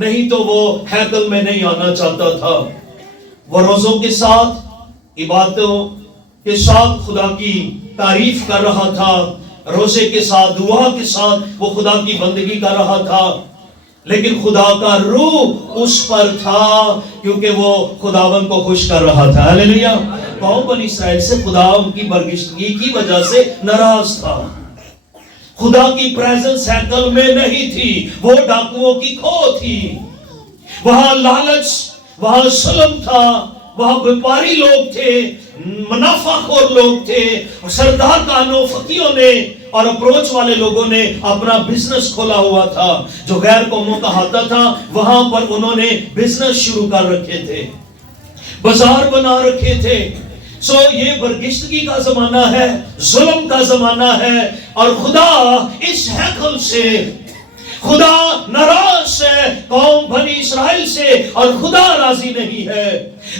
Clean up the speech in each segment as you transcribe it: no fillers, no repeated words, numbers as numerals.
نہیں تو وہ ہیکل میں نہیں آنا چاہتا تھا. وہ روزوں کے ساتھ عبادتوں کے ساتھ خدا کی تعریف کر رہا تھا, روزے کے ساتھ دعا کے ساتھ وہ خدا کی بندگی کر رہا تھا, لیکن خدا کا روح اس پر تھا کیونکہ وہ خداوند کو خوش کر رہا تھا. ہاللیلویا. قوم بنی اسرائیل سے خدا ان کی برگشتگی کی وجہ سے ناراض تھا. خدا کی پریزنس ہیکل میں نہیں تھی, وہ ڈاکوؤں کی کھو تھی. وہاں لالچ, وہاں ظلم تھا, وہاں بیپاری لوگ تھے, منافع خور لوگ تھے, سردار کانوں فقیوں نے اور اپروچ والے لوگوں نے اپنا بزنس کھولا ہوا تھا. جو غیر قوموں کا ہاتھا تھا وہاں پر انہوں نے بزنس شروع کر رکھے تھے, بازار بنا رکھے تھے. سو یہ برگشتگی کا زمانہ ہے, ظلم کا زمانہ ہے, اور خدا اس ہیکل سے خدا ناراض ہے قوم بنی اسرائیل سے, اور خدا راضی نہیں ہے.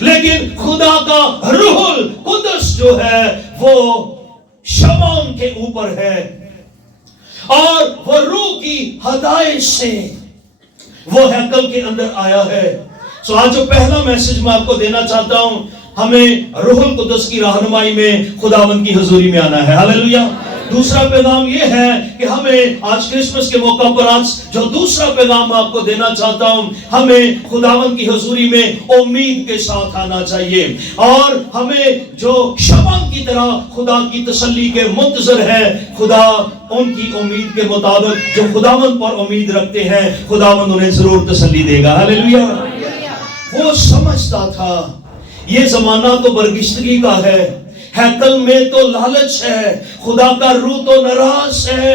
لیکن خدا کا روح القدس جو ہے وہ شمعون کے اوپر ہے, اور وہ روح کی ہدایت سے وہ ہیکل کے اندر آیا ہے. سو آج جو پہلا میسج میں آپ کو دینا چاہتا ہوں, ہمیں روح القدس کی رہنمائی میں خداوند کی حضوری میں آنا ہے. ہاللیلویا. دوسرا پیغام یہ ہے کہ ہمیں آج کرسمس کے موقع پر آج جو دوسرا پیغام آپ کو دینا چاہتا ہوں, ہمیں خداوند کی حضوری میں امید کے ساتھ آنا چاہیے, اور ہمیں جو شمعون کی طرح خدا کی تسلی کے منتظر ہے, خدا ان کی امید کے مطابق جو خداوند پر امید رکھتے ہیں خداوند انہیں ضرور تسلی دے گا. ہاللیلویا. وہ سمجھتا تھا یہ زمانہ تو برگشتگی کا ہے, ہیکل میں تو لالچ ہے, خدا کا روح تو ناراض ہے,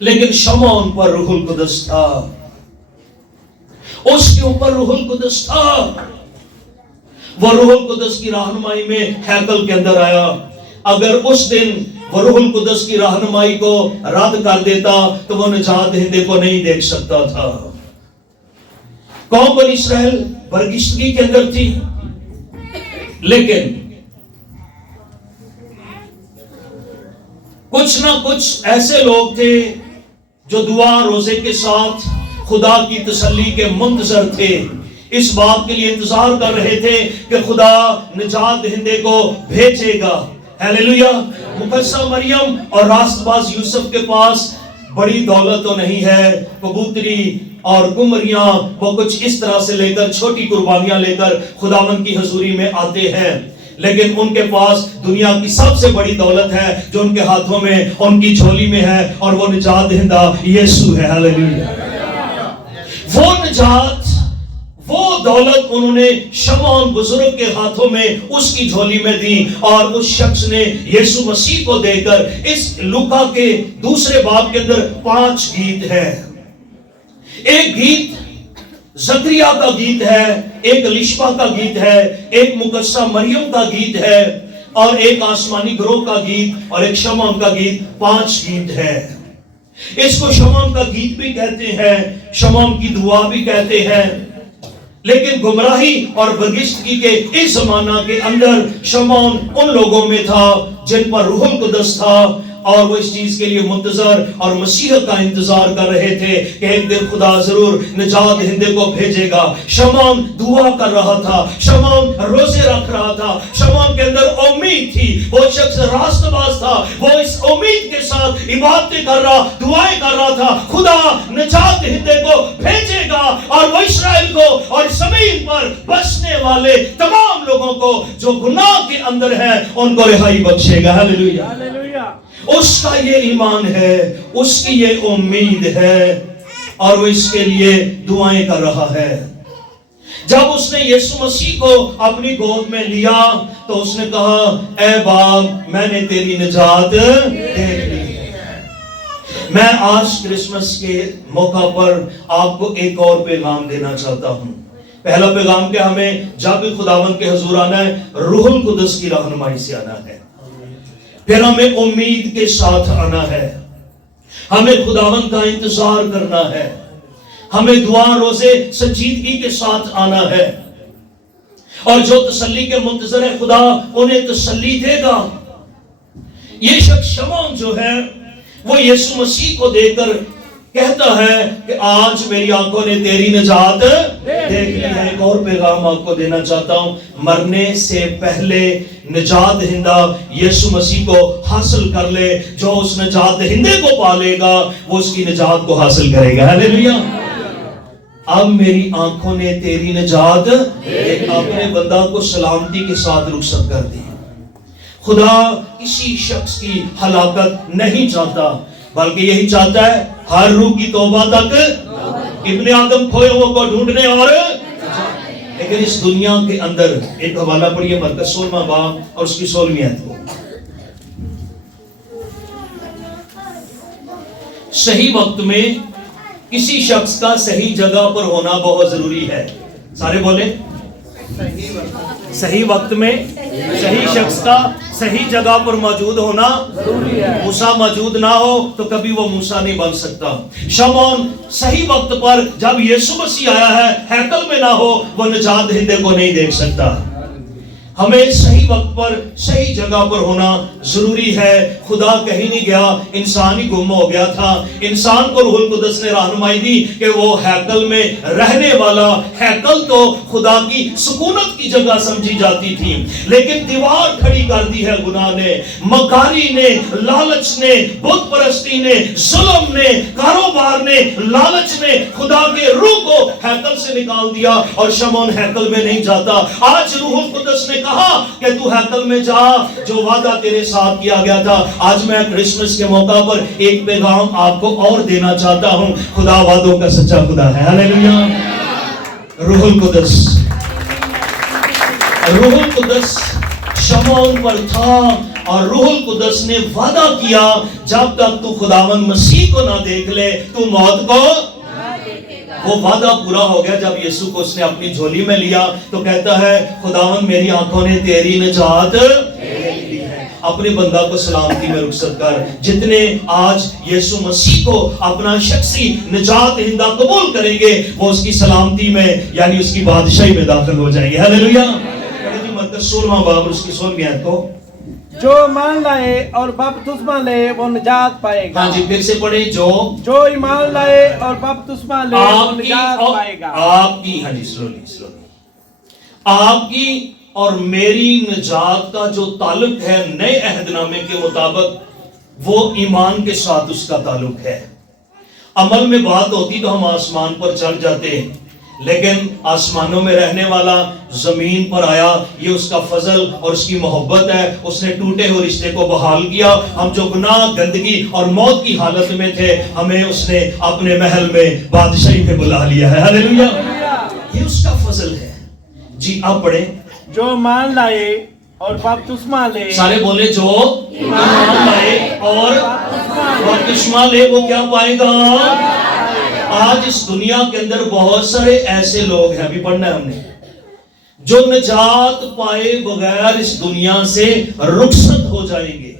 لیکن شمعون پر روح القدس تھا, اس کے اوپر روح القدس تھا. وہ روح القدس کی رہنمائی میں ہیکل کے اندر آیا. اگر اس دن وہ روح القدس کی رہنمائی کو رد کر دیتا تو وہ نجات دہندے کو نہیں دیکھ سکتا تھا. قوم بنی اسرائیل برگشتگی کے اندر تھی, لیکن کچھ نہ کچھ ایسے لوگ تھے جو دعا روزے کے ساتھ خدا کی تسلی کے منتظر تھے, اس بات کے لیے انتظار کر رہے تھے کہ خدا نجات دہندے کو بھیجے گا. ہاللیلویا. مقدسہ مریم اور راست باز یوسف کے پاس بڑی دولت تو نہیں ہے, کبوتری اور کمریاں وہ کچھ اس طرح سے لے کر, چھوٹی قربانیاں لے کر خداوند کی حضوری میں آتے ہیں, لیکن ان کے پاس دنیا کی سب سے بڑی دولت ہے جو ان کے ہاتھوں میں, ان کی جھولی میں ہے, اور وہ نجات دہندہ یسوع ہے. ہاللیلویا. وہ نجات, وہ دولت انہوں نے شمعون بزرگ کے ہاتھوں میں اس کی جھولی میں دی, اور اس شخص نے یسوع مسیح کو دے کر. اس لوکا کے دوسرے باب کے اندر 5 گیت ہے. ایک گیت زکریا کا گیت ہے, ایک الشبا کا گیت ہے, ایک مقدسہ مریم کا گیت ہے, اور ایک آسمانی گروہ کا گیت, اور ایک شمعون کا گیت. 5 گیت ہے. اس کو شمعون کا گیت بھی کہتے ہیں, شمعون کی دعا بھی کہتے ہیں. لیکن گمراہی اور برگشتگی کے اس زمانہ کے اندر شمعون ان لوگوں میں تھا جن پر روح القدس تھا, اور وہ اس چیز کے لیے منتظر اور مسیحت کا انتظار کر رہے تھے کہ ایک دن خدا ضرور نجات دہندے کو بھیجے گا. شمعون دعا کر رہا تھا, شمعون روزے رکھ رہا تھا, شمعون کے اندر امید تھی, وہ شخص راست باز تھا, وہ اس امید کے ساتھ عبادتیں کر رہا, دعائیں کر رہا تھا خدا نجات دہندے کو بھیجے گا, اور وہ اسرائیل کو اور زمین پر بسنے والے تمام لوگوں کو جو گناہ کے اندر ہیں ان کو رہائی بخشے گا. ہاللیلویا. اس کا یہ ایمان ہے, اس کی یہ امید ہے, اور وہ اس کے لیے دعائیں کر رہا ہے. جب اس نے یسوع مسیح کو اپنی گود میں لیا تو اس نے کہا, اے باپ میں نے تیری نجات دیکھ لی. میں آج کرسمس کے موقع پر آپ کو ایک اور پیغام دینا چاہتا ہوں. پہلا پیغام کہ ہمیں جب بھی خداوند کے حضور آنا ہے روح القدس کی رہنمائی سے آنا ہے, پھر ہمیں امید کے ساتھ آنا ہے, ہمیں خداوند کا انتظار کرنا ہے, ہمیں دعا روزے سنجیدگی کے ساتھ آنا ہے, اور جو تسلی کے منتظر ہے خدا انہیں تسلی دے گا. یہ شخص شمعون جو ہے وہ یسوع مسیح کو دے کر کہتا ہے کہ آج میری آنکھوں نے تیری نجات دیکھ لی ہے۔ ایک اور پیغام آپ کو دینا چاہتا ہوں، مرنے سے پہلے نجات دہندہ یسوع مسیح کو حاصل کر لے۔ جو اس نجات دہندے کو پالے گا وہ اس کی نجات کو حاصل کرے گا۔ ہاللیلویا۔ اب میری آنکھوں نے تیری نجات ایک اپنے بندہ کو سلامتی کے ساتھ رخصت کر دی۔ خدا کسی شخص کی ہلاکت نہیں چاہتا، بلکہ یہی چاہتا ہے ہر روح کی توبہ تک ابن آدم کھوئے ہوئے کو ڈھونڈنے اور لیکن اس دنیا کے اندر ایک حوالہ پڑھیے مرکز 16واں باب اور اس کی 16ویں آیت کو۔ صحیح وقت میں کسی شخص کا صحیح جگہ پر ہونا بہت ضروری ہے۔ سارے بولیں صحیح وقت میں صحیح شخص کا صحیح جگہ پر موجود ہونا ضروری ہے۔ موسیٰ موجود نہ ہو تو کبھی وہ موسیٰ نہیں بن سکتا۔ شمعون صحیح وقت پر جب یسوع مسیح آیا ہے ہیکل میں نہ ہو وہ نجات دہندے کو نہیں دیکھ سکتا۔ ہمیں صحیح وقت پر صحیح جگہ پر ہونا ضروری ہے۔ خدا کہیں نہیں گیا، انسان ہی گم ہو گیا تھا۔ انسان کو روح القدس نے رہنمائی دی کہ وہ ہیکل میں رہنے والا، ہیکل تو خدا کی سکونت کی جگہ سمجھی جاتی تھی، لیکن دیوار کھڑی کر دی ہے گناہ نے، مکاری نے، لالچ نے، بت پرستی نے، ظلم نے، کاروبار نے، لالچ نے خدا کے روح کو ہیکل سے نکال دیا اور شمعون ہیکل میں نہیں جاتا۔ آج روح القدس نے کہا کہ تو ہیکل میں جا، جو وعدہ تیرے ساتھ کیا گیا تھا۔ آج میں کرسمس کے موقع پر ایک پیغام آپ کو اور دینا چاہتا ہوں۔ خدا وعدوں کا سچا خدا ہے۔ ہاللیلویا۔ روح القدس شمعون پر تھا اور روح القدس نے وعدہ کیا جب تک تو خداوند مسیح کو نہ دیکھ لے تو موت کو وہ وعدہ پورا ہو گیا جب یسوع کو اس نے اپنی جھولی میں لیا تو کہتا ہے خداوند میری آنکھوں نے تیری نجات دیکھ لی ہے۔ اپنے بندہ کو سلامتی میں رخصت کر۔ جتنے آج یسوع مسیح کو اپنا شخصی نجات دہندہ قبول کریں گے وہ اس کی سلامتی میں یعنی اس کی بادشاہی میں داخل ہو جائیں گے۔ ہاللیلویا۔ مرکز 16واں باب اور اس کی 16ویں آیت کو۔ جو مان لائے اور بپتسمہ لے وہ نجات پائے گا۔ ہاں جی پھر سے پڑھیں۔ جو ایمان لائے اور بپتسمہ لے وہ نجات پائے گا۔ آپ کی ہاں جی سلولی آپ کی اور میری نجات کا جو تعلق ہے نئے عہد نامے کے مطابق وہ ایمان کے ساتھ اس کا تعلق ہے۔ عمل میں بات ہوتی تو ہم آسمان پر چڑھ جاتے، لیکن آسمانوں میں رہنے والا زمین پر آیا، یہ اس کا فضل اور اس کی محبت ہے۔ اس نے ٹوٹے ہوئے رشتے کو بحال کیا۔ ہم جو گناہ، گندگی اور موت کی حالت میں تھے ہمیں اس نے اپنے محل میں بادشاہی میں بلا لیا ہے۔ ہاللیلویا۔ یہ اس کا فضل ہے۔ جی آپ پڑھیں۔ جو مان لائے اور بپتسمہ لے، سارے بولے جو ایمان لائے اور بپتسمہ لے وہ کیا پائے گا؟ آج اس دنیا کے اندر بہت سارے ایسے لوگ ہیں، ابھی پڑھنا ہے ہم نے، جو نجات پائے بغیر اس دنیا سے رخصت ہو جائیں گے۔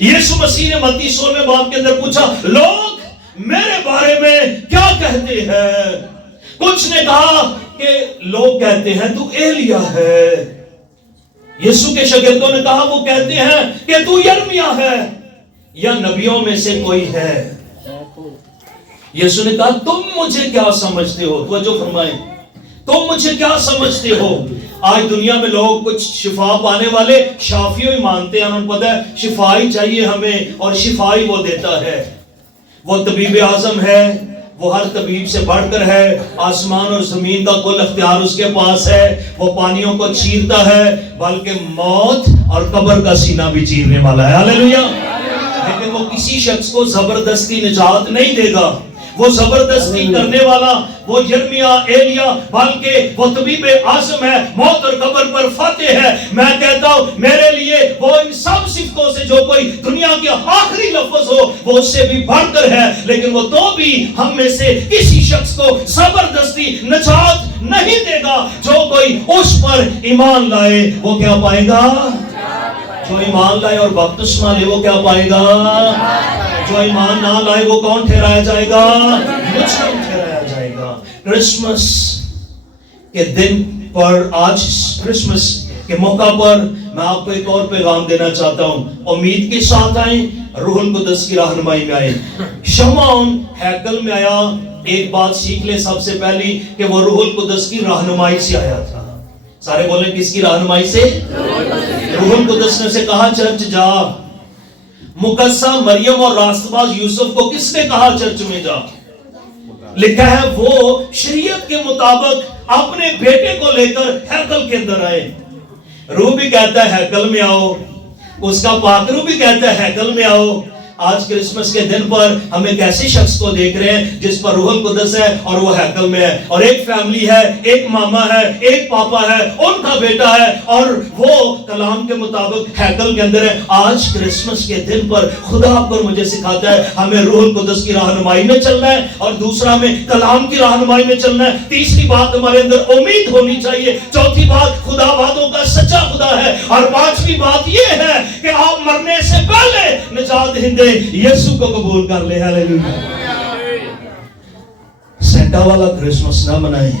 یسوع مسیح نے متی 16ویں باب کے اندر پوچھا لوگ میرے بارے میں کیا کہتے ہیں؟ کچھ نے کہا کہ لوگ کہتے ہیں تو ایلیا ہے۔ یسوع کے شاگردوں نے کہا وہ کہتے ہیں کہ تو یرمیا ہے یا نبیوں میں سے کوئی ہے۔ یسوع نے کہا تم مجھے کیا سمجھتے ہو؟ توجہ فرمائیں، تم مجھے کیا سمجھتے ہو؟ آج دنیا میں لوگ کچھ شفا پانے والے شافیوں ہی مانتے ہیں، انہوں نے پتہ ہے شفا ہی چاہیے ہمیں اور شفا ہی وہ دیتا ہے۔ وہ طبیب اعظم ہے، وہ ہر طبیب سے بڑھ کر ہے، آسمان اور زمین کا کل اختیار اس کے پاس ہے، وہ پانیوں کو چیرتا ہے بلکہ موت اور قبر کا سینہ بھی چیرنے والا ہے۔ ہاللیلویا۔ لیکن وہ کسی شخص کو زبردستی نجات نہیں دے گا، وہ زبردستی کرنے والا وہ یرمیا ایلیا بلکہ وہ طبیب اعظم ہے، موت اور قبر پر فاتح ہے۔ میں کہتا ہوں میرے لیے وہ ان سب صفتوں سے جو کوئی دنیا کے آخری لفظ ہو وہ اس سے بھی بڑھ کر ہے، لیکن وہ تو بھی ہم میں سے کسی شخص کو زبردستی نجات نہیں دے گا۔ جو کوئی اس پر ایمان لائے وہ کیا پائے گا؟ جو ایمان لائے اور بپتسمہ لے وہ کیا پائے گا؟ جو ایمان نہ لائے وہ کون ٹھہرایا جائے گا؟ مجرم ٹھہرایا جائے گا۔ کرسمس کے دن پر آج کرسمس کہ موقع پر میں آپ کو ایک اور پیغام دینا چاہتا ہوں. امید کے ساتھ آئیں, روح القدس کی رہنمائی میں آئیں. شمعون ہیکل میں آیا, ایک بات سیکھ لیں سب سے پہلی کہ وہ روح القدس کی رہنمائی سے آیا تھا. سارے بولیں کس کی رہنمائی سے؟ روح القدس نے اسے کہا چرچ جا. مقدسہ مریم اور راست باز یوسف کو کس نے کہا چرچ میں جا؟ لکھا ہے وہ شریعت کے مطابق اپنے بیٹے کو لے کر ہیکل کے اندر آئے. روح بھی کہتا ہے ہیکل میں آؤ, اس کا پاک روح بھی کہتا ہے ہیکل میں آؤ. آج کرسمس کے دن پر ہم ایک ایسے شخص کو دیکھ رہے ہیں جس پر روح القدس ہے اور وہ ہیکل میں ہے, اور ایک فیملی ہے, ایک ماما ہے, ایک پاپا ہے, ان کا بیٹا ہے, اور وہ کلام کے مطابق ہیکل کے اندر ہے. آج کرسمس کے دن پر خدا آپ کو مجھے سکھاتا ہے ہمیں روح القدس کی رہنمائی میں چلنا ہے, اور دوسرا میں کلام کی رہنمائی میں چلنا ہے. تیسری بات ہمارے اندر امید ہونی چاہیے. چوتھی بات خدا وعدوں کا سچا خدا ہے. اور پانچویں بات یہ ہے کہ آپ مرنے سے پہلے نجات دہندے یسوع کو قبول کر لے. ہاللیلویا. سینٹا والا کرسمس نہ منائیں,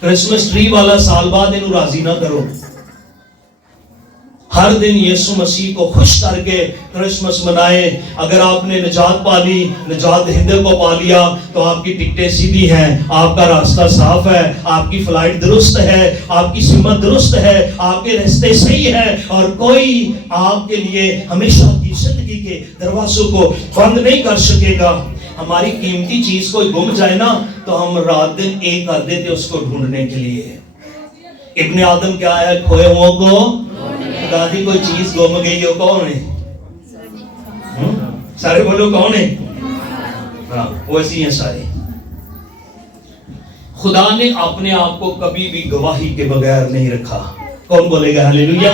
کرسمس ٹری والا سال بعد انہوں راضی نہ کرو. ہر دن یسوع مسیح کو خوش کر کے کرسمس منائیں. اگر آپ نے نجات پا لی, نجات دہندے کو پا لیا, تو آپ کی ٹکٹیں سیدھی ہیں, آپ کا راستہ صاف ہے, آپ کی فلائٹ درست ہے, آپ کی سمت درست ہے, آپ کے راستے صحیح ہیں, اور کوئی آپ کے لیے ہمیشہ کی زندگی کے دروازوں کو بند نہیں کر سکے گا. ہماری قیمتی چیز کوئی گم جائے نا تو ہم رات دن ایک کر دیتے اس کو ڈھونڈنے کے لیے. ابن آدم کیا ہے؟ کھوئے ہوں کو دادی کوئی چیز گم گئی ہو, کون ہے؟ سارے بولو کون ہے؟ ہاں ویسی ہیں سارے. خدا نے اپنے آپ کو کبھی بھی گواہی کے بغیر نہیں رکھا. کون بولے گا ہاللیلویا؟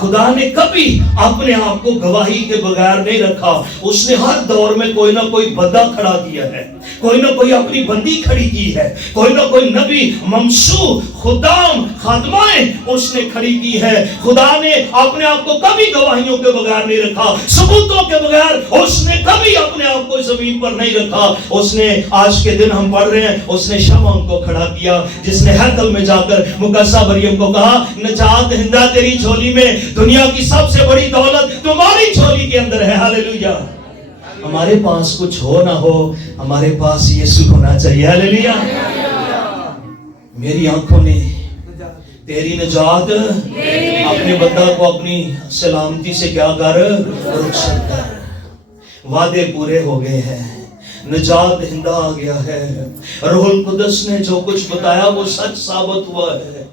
خدا نے کبھی اپنے آپ کو گواہی کے بغیر نہیں رکھا. اس نے ہر دور میں کوئی نہ کوئی بندہ کھڑا کیا ہے, کوئی نہ کوئی اپنی بندی کھڑی کی ہے, کوئی نہ کوئی نبی, ممسوح, خدام, خادمائیں اس نے کھڑی کی ہے. خدا نے اپنے آپ کو کبھی گواہیوں کے بغیر نہیں رکھا, ثبوتوں کے بغیر اس نے کبھی اپنے آپ کو زمین پر نہیں رکھا. اس نے آج کے دن ہم پڑھ رہے ہیں, اس نے شمعون کو کھڑا کیا جس نے ہیکل میں جا کر مقدسہ مریم کو کہا نجات دہندہ تیری جھولی میں, دنیا کی سب سے بڑی دولت تمہاری جھولی کے اندر ہے. ہاللیلویا. ہمارے پاس کچھ ہو نہ ہو, ہمارے پاس یسوع ہونا چاہیے. ہاللیلویا. میری آنکھوں نے تیری نجات اپنے بندہ کو اپنی سلامتی سے کیا کر رخصت کر. وعدے پورے ہو گئے ہیں, نجات دہندہ آ گیا ہے. روح القدس نے جو کچھ بتایا وہ سچ ثابت ہوا ہے.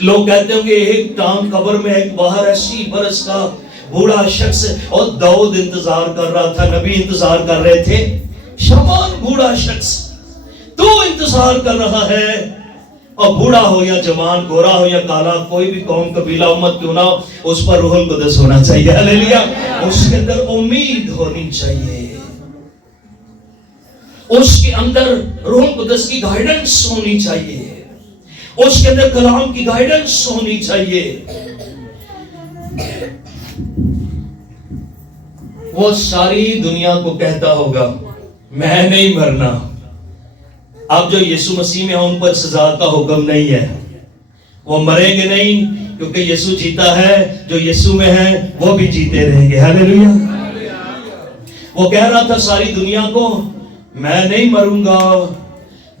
لوگ کہتے ہوں کہ ایک ٹانگ قبر میں, ایک باہر 80 برس کا بوڑھا شخص, اور داؤد انتظار کر رہا تھا, نبی انتظار کر رہے تھے. شمعون بوڑھا شخص, تو انتظار کر رہا ہے, اور بوڑھا ہو یا جوان, گورا ہو یا کالا, کوئی بھی قوم قبیلہ امت کیوں نہ ہو, اس پر روح القدس ہونا چاہیے. ہاللیلویا. اس کے اندر امید ہونی چاہیے, اس کے اندر روح القدس کی گائیڈنس ہونی چاہیے, اس کے اندر کلام کی گائیڈنس ہونی چاہیے. وہ ساری دنیا کو کہتا ہوگا میں نہیں مرنا. اب جو یسوع مسیح میں ہیں ان پر سزا کا حکم نہیں ہے, وہ مریں گے نہیں, کیونکہ یسوع جیتا ہے. جو یسوع میں ہیں وہ بھی جیتے رہیں گے. ہاللیلویا. وہ کہہ رہا تھا ساری دنیا کو میں نہیں مروں گا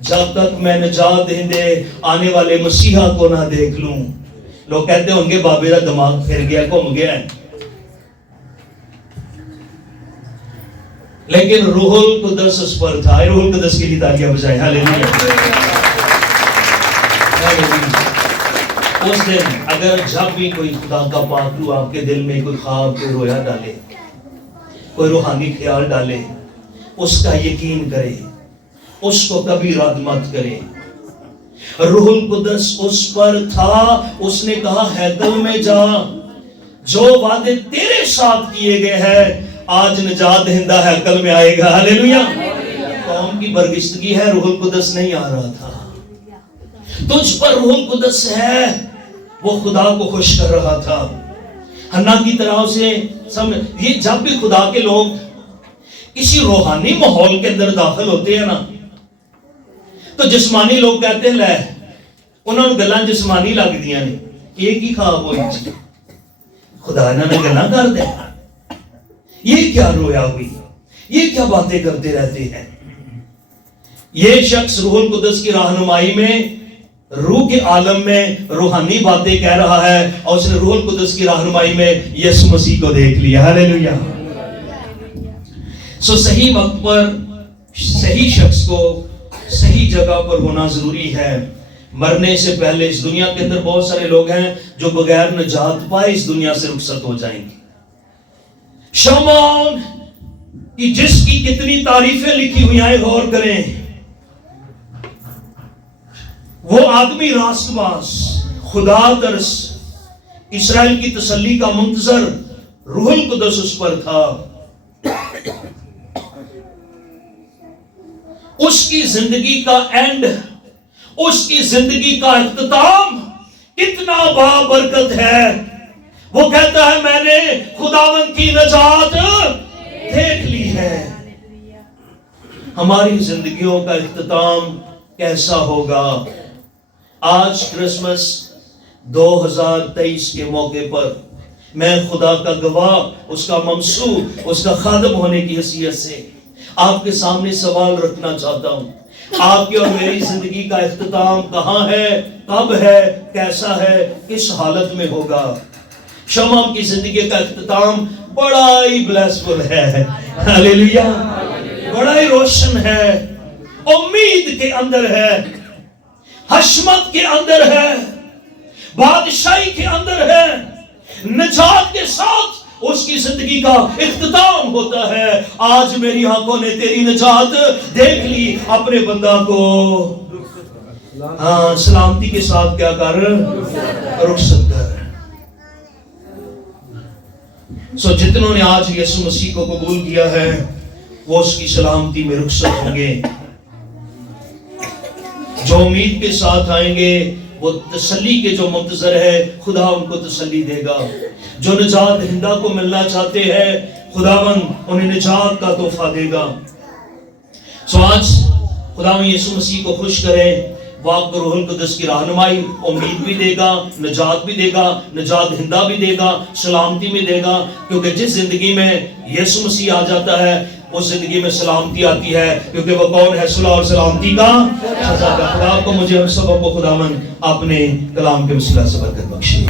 جب تک میں نجات دہندے آنے والے مسیحا کو نہ دیکھ لوں. لوگ کہتے ہوں گے بابے کا دماغ پھر گیا, گھوم گیا ہے. لیکن روح القدس اس پر تھا. روح القدس کے لیے تالیاں بجائیں. ہاللیلویا. اس دن اگر جب بھی کوئی خدا کا پاک روح آپ کے دل میں کوئی خواب, کوئی رویا ڈالے, کوئی روحانی خیال ڈالے, اس کا یقین کرے, اس کو کبھی رد مت کرے. روح القدس اس پر تھا. اس نے کہا ہیکل میں جا, جو وعدے تیرے ساتھ کیے گئے ہیں آج نجات دہندہ ہیکل میں آئے گا. ہاللیلویا. قوم کی برگشتگی ہے, روح القدس نہیں آ رہا تھا. تجھ پر روح القدس ہے, وہ خدا کو خوش کر رہا تھا. حنا کی طرح سے یہ جب بھی خدا کے لوگ کسی روحانی ماحول کے اندر داخل ہوتے ہیں نا, تو جسمانی لوگ کہتے ہیں لے انہوں نے گلاں جسمانی لگ دیاں نے، ایک ہی خواب ہوئی جی، خدا انہوں نے گلاں کر دے، یہ کیا رویا ہوئی، یہ کیا باتیں کرتے رہتے ہیں۔ یہ شخص روح القدس کی رہنمائی میں روح کے عالم میں روحانی باتیں کہہ رہا ہے، اور اس نے روح القدس کی رہنمائی میں یسوع مسیح کو دیکھ لیا۔ ہاللیلویہ۔ سو صحیح وقت پر صحیح شخص کو صحیح جگہ پر ہونا ضروری ہے۔ مرنے سے پہلے اس دنیا کے اندر بہت سارے لوگ ہیں جو بغیر نجات پائے اس دنیا سے رخصت ہو جائیں گے۔ شمعون کی جس کی کتنی تعریفیں لکھی ہوئی ہیں، غور کریں، وہ آدمی راست باز، خدا ترس، اسرائیل کی تسلی کا منتظر، روح القدس اس پر تھا۔ اس کی زندگی کا اینڈ، اس کی زندگی کا اختتام کتنا بابرکت ہے۔ وہ کہتا ہے میں نے خداوند کی نجات دیکھ لی ہے۔ ہماری زندگیوں کا اختتام کیسا ہوگا؟ آج کرسمس 2023 کے موقع پر میں خدا کا گواہ، اس کا ممسوح، اس کا خادم ہونے کی حیثیت سے آپ کے سامنے سوال رکھنا چاہتا ہوں، آپ کی اور میری زندگی کا اختتام کہاں ہے، کب ہے، کیسا ہے، کس حالت میں ہوگا؟ شمعون کی زندگی کا اختتام بڑا ہی بلیسفل ہے، ہاللیلویہ، بڑا ہی روشن ہے، امید کے اندر ہے، حشمت کے اندر ہے، بادشاہی کے اندر ہے، نجات کے ساتھ اس کی زندگی کا اختتام ہوتا ہے۔ آج میری آنکھوں نے تیری نجات دیکھ لی، اپنے بندہ کو سلامتی کے ساتھ کیا کر، رخصت کر۔ سو جتنوں نے آج یسوع مسیح کو قبول کیا ہے وہ اس کی سلامتی میں رخصت ہوں گے۔ جو امید کے ساتھ آئیں گے وہ تسلی کے جو منتظر ہے، خدا ان کو تسلی دے گا۔ جو نجات دہندہ کو ملنا چاہتے ہیں، خداوند انہیں نجات کا تحفہ دے گا۔ سو آج خداوند یسوع مسیح کو خوش کریں، وہ آپ کو روح القدس کی رہنمائی، امید بھی دے گا، نجات بھی دے گا، نجات دہندہ بھی دے گا، سلامتی بھی دے گا، کیونکہ جس زندگی میں یسوع مسیح آ جاتا ہے اس زندگی میں سلامتی آتی ہے، کیونکہ وہ کون ہے؟ صلح اور سلامتی کا خزانہ۔ خدا کو، مجھے ہم سب کو خداوند اپنے کلام کے وسیلہ سے برکت بخشے۔